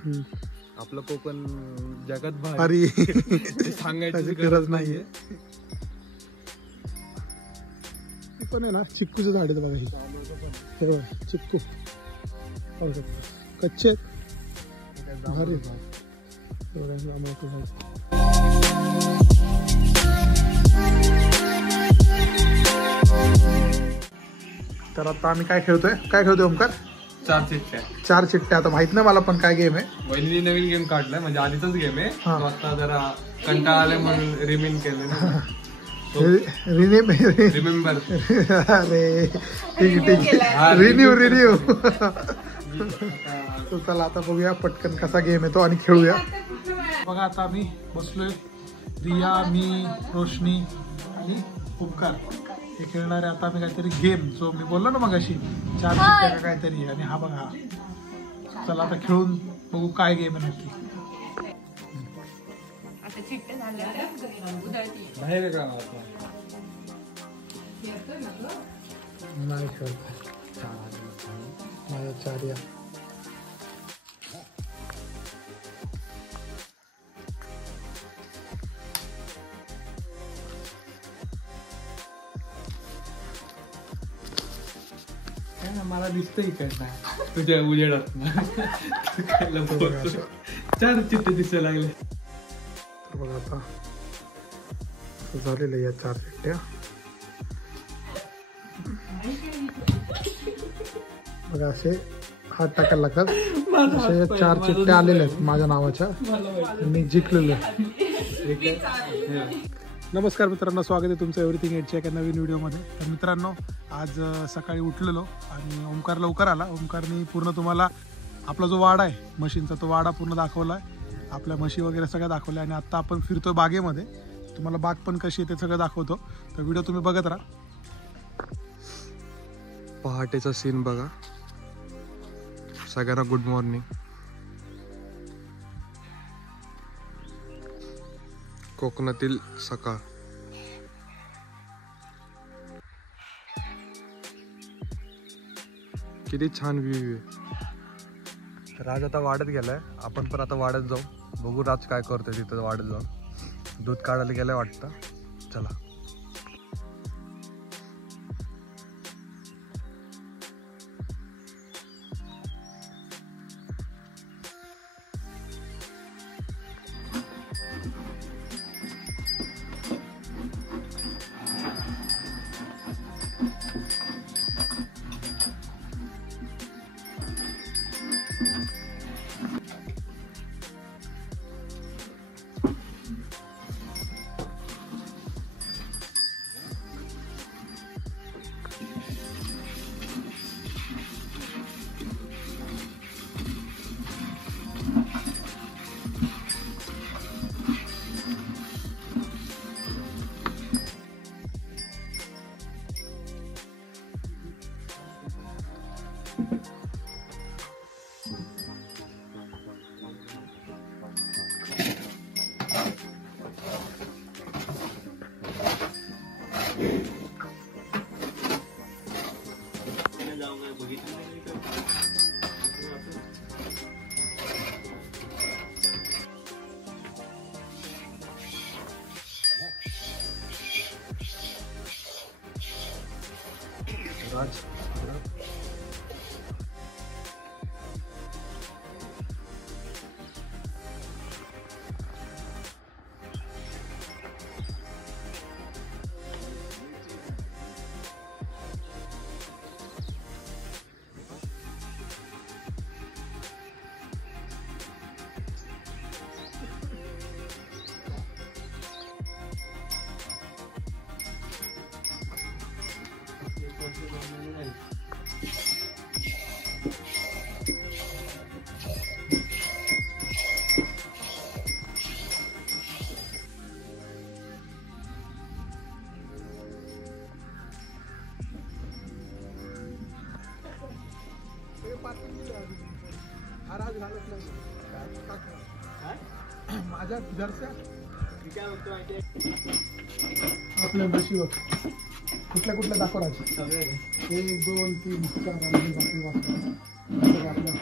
आपलं कोकण जगात भारी सांगायची गरज नाहीये. पण आहे ना चिक्कूचं झाड आहे बघा. ही चिक्कू कच्चे आहेत भारी. तर आता आम्ही काय खेळतोय ओमकार? 4 चिठ्ठ्या. 4 चिठ्ठ्या. आता माहित नाही मला पण काय गेम आहे. वहिनी नवीन गेम काढलाय म्हणजे आधीचाच गेम आहे. तो आता जरा कंटाळा आलाय म्हणून रिमेन केलं. रिमेंबर. अरे ठीक रिन्यू. चला आता बघूया पटकन कसा गेम येतो आणि खेळूया. बघा आता आम्ही बसलोय. रिया, मी, रोशनी आणि ओमकार हे खेळणारे. आता आम्ही काहीतरी गेम जो मी बोललो ना मग अशी 4 चिठ्ठ्या काहीतरी. आणि हा बघा. चला आता खेळून बघू काय गेम आहे नक्की. बाहेर का नाही खेळत माझ्या 4 या. मला दिसतंय काय नाही तुझ्या उजेडात 4 चिठ्ठे दिसायला लागले. तर बघा आता झालेलं या 4 चिठ्ठ्या. बघा असे हात टाकायला लागतात. असे 4 चिठ्ठ्या आलेल्या आहेत माझ्या नावाच्या. मी जिंकलेलो आहे. नमस्कार मित्रांनो, स्वागत आहे तुमचं एव्हरीथिंग एटच्या एका नवीन व्हिडिओमध्ये. तर मित्रांनो आज सकाळी उठलेलो आणि ओमकार लवकर आला. ओमकारने पूर्ण तुम्हाला आपला जो वाडा आहे म्हशींचा तो वाडा पूर्ण दाखवला आहे. आपल्या म्हशी वगैरे सगळ्या दाखवल्या. आणि आत्ता आपण फिरतोय बागेमध्ये. तुम्हाला बाग पण कशी आहे ते सगळं दाखवतो. तर व्हिडिओ तुम्ही बघत राहा. पहाटेचा सीन बघा. सगळ्यांना गुड मॉर्निंग. कोकणातील सकाळ. किती छान व्ह्यू आहे. राज आता वाड्यात गेलाय. आपण पण आता वाड्यात जाऊ. बघू राज काय करतोय तिथं वाड्यात जाऊन. दूध काढायला गेलाय वाटतं. चला. राज माझ्या घरच्या आपल्या म्हशी बघ कुठल्या कुठल्या दाखव राज. 1 2 3 4 आपल्या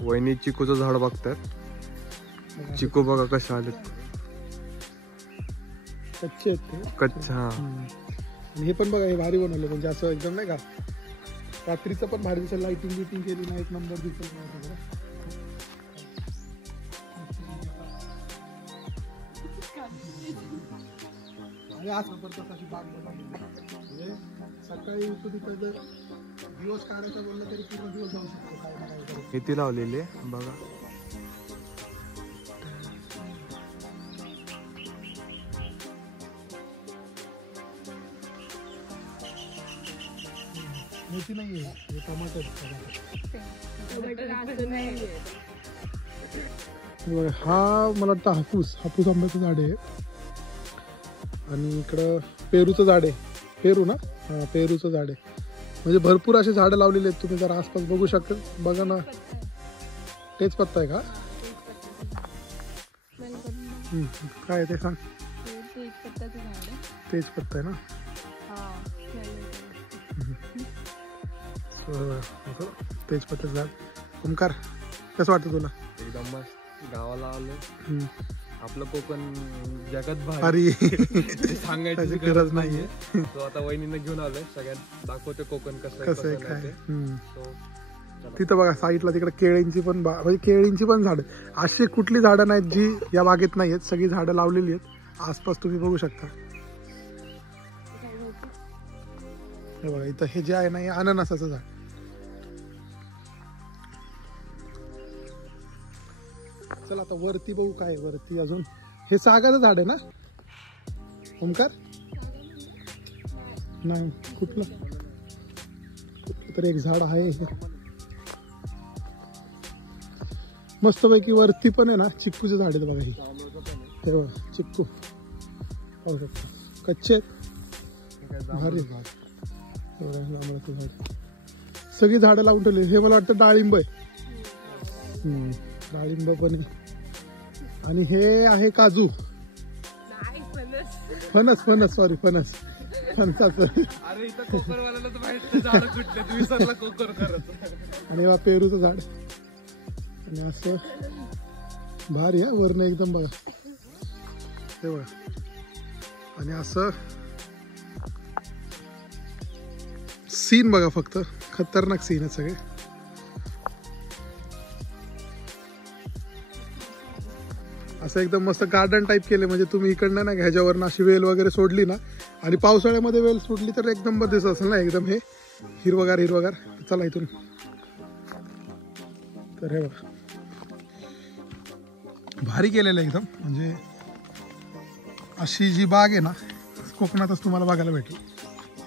वहिनी चिकूचं झाड बघतात. चिकू बघा कसे आले, कच्चे आहेत ते. कच्चा. आणि हे पण बघा, हे भारी बनवलं, म्हणजे असं एकदम नाही का रात्रीचं पण भारी दिसेल. लाइटिंग बिटिंग केली ना, एक नंबर दिसेल. आणि आज जबरदस्त अशी बाग म्हणजे सकाळी तुम्ही जर दिवस काढायचा बोललं तरी पूर्ण दिवस जाऊ शकतो. काय ना काय किती लावलेली बघा. मेथी नाहीये, हे टमाटर. हा मला वाटतं हापूस आंब्याचं झाड आहे. आणि इकडं पेरूचं झाड आहे. पेरू ना, हा पेरूचं झाड आहे. म्हणजे भरपूर असे झाडं लावलेले आहेत. तुम्ही जर आसपास बघू शकता, बघा ना. तेच पत्ता आहे का? काय ते सांग. तेच पत्ता आहे ना. तेच पत्त्याचं झाड. ओमकार, कसं वाटतं तुला? एकदम मस्त. गावाला आलो. आपलं कोकण जगात भारी सांगायची गरज नाहीये. तो आता वहिनीने घेऊन आलोय, सगळ्यांना दाखवते कोकण कसं आहे काय. तिथं बघा साईडला तिकडे केळींची पण म्हणजे केळींची पण झाडं. अशी कुठली झाडं नाहीत जी या बागेत नाही आहेत. सगळी झाडं लावलेली आहेत आसपास, तुम्ही बघू शकता. हे बघा इथं हे जे आहे ना, हे अननसाचं झाड. चला आता वरती बघू काय वरती. अजून हे सागाचं झाड आहे ना ओमकार? नाही, कुठलं तरी एक झाड आहे. मस्तपैकी वरती पण आहे ना चिक्कूचे झाड आहेत बघा. हे बघा चिक्कू कच्चे आहेत, भारी. सगळी झाडं लावून ठेवली. हे मला वाटतं डाळिंब आहे. डाळिंब पण आहे. आणि हे आहे काजू. फणस फणसाचं. आणि हा पेरूचं झाड. आणि असं भारी आहे वरनं एकदम बघा. हे बघा. आणि असं सीन बघा, फक्त खतरनाक सीन आहे सगळे. असं एकदम मस्त गार्डन टाईप केले. म्हणजे तुम्ही इकडनं ना ह्याच्यावर अशी वेल वगैरे सोडली ना, आणि पावसाळ्यामध्ये वेल सोडली तर एक नंबर दिसत असेल ना एकदम. हे हिरवगार. चला इथून. तर हे बघा भारी केलेलं एकदम. म्हणजे अशी जी बाग आहे ना कोकणातच तुम्हाला बघायला भेटेल.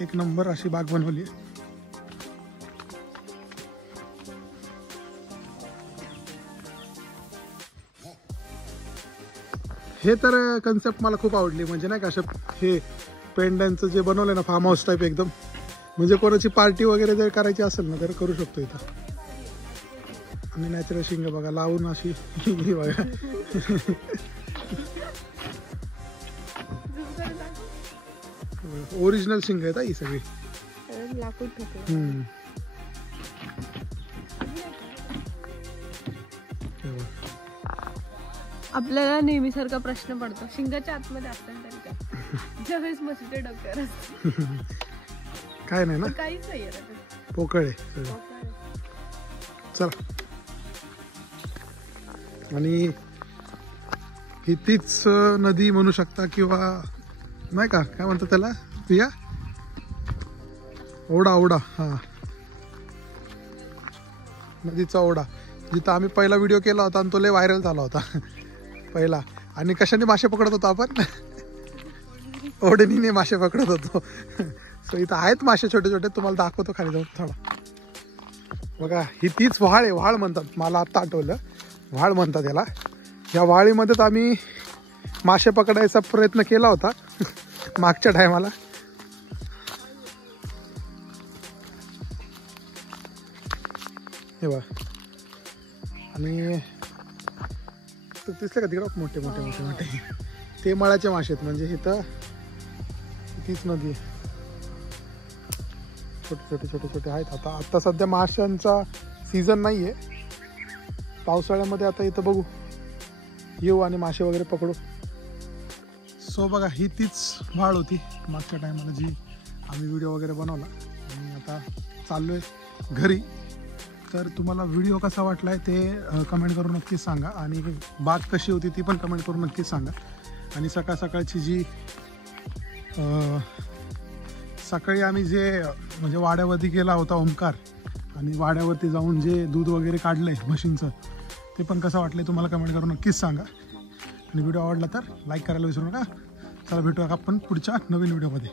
एक नंबर अशी बाग बनवली आहे. हे तर कन्सेप्ट मला खूप आवडली. म्हणजे नाही का असं हे पेंड्यांचं जे बनवलंय ना फार्म हाऊस टाईप एकदम. म्हणजे कोणाची पार्टी वगैरे जर करायची असेल ना तर करू शकतो इथं. आणि नॅचरल शिंग बघा लावून अशी बघा. ओरिजिनल शिंग आहेत ही सगळी. आपल्याला नेहमीसारखा प्रश्न पडतो, शिंगाच्या आतमध्ये असतात तरी काय? ज्यावेळेस मशीच्या डोक्यावर काय नाही ना, काहीच नाही. पोकळ आहे. चला. आणि ही तीच नदी म्हणू शकता किंवा नाही का, काय म्हणतात त्याला प्रिया? ओढा. हा, नदीचा ओढा, जिथं आम्ही पहिला व्हिडिओ केला होता आणि तो लय व्हायरल झाला होता. पहिला. आणि कशाने मासे पकडत होतो आपण? ओढणीने मासे पकडत होतो. सो इथं आहेत मासे छोटे छोटे, तुम्हाला दाखवतो खाली जाऊन थोडा. बघा ही तीच व्हाळ आहे, व्हाळ म्हणतात, मला आत्ता आठवलं, व्हाळ म्हणतात याला. या व्हाळीमध्येच आम्ही मासे पकडायचा प्रयत्न केला होता मागच्या टायमाला. हे बघा, आणि दिसले का तिकडं मोठे मोठे मोठे मोठे ते मळाचे मासे आहेत. म्हणजे इथं तीच नदी आहे, छोटे छोटे छोटे छोटे आहेत. आता सध्या माशांचा सीझन नाही आहे. पावसाळ्यामध्ये आता इथं बघू येऊ आणि मासे वगैरे पकडू. सो बघा ही तीच व्हाळ होती मागच्या टायमाला जी आम्ही व्हिडिओ वगैरे बनवला. आणि आता चाललो आहे घरी. तर तुम्हाला व्हिडिओ कसा वाटला आहे ते कमेंट करून नक्कीच सांगा. आणि बाग कशी होती ती पण कमेंट करून नक्कीच सांगा. आणि सकाळ सकाळची जी सकाळी आम्ही जे म्हणजे वाड्यावरती गेला होता ओमकार, आणि वाड्यावरती जाऊन जे दूध वगैरे काढलं आहे म्हशींचं, ते पण कसं वाटलं तुम्हाला कमेंट करून नक्कीच सांगा. आणि व्हिडिओ आवडला तर लाईक करायला विसरू नका. चला भेटूया आपण पुढच्या नवीन व्हिडिओमध्ये.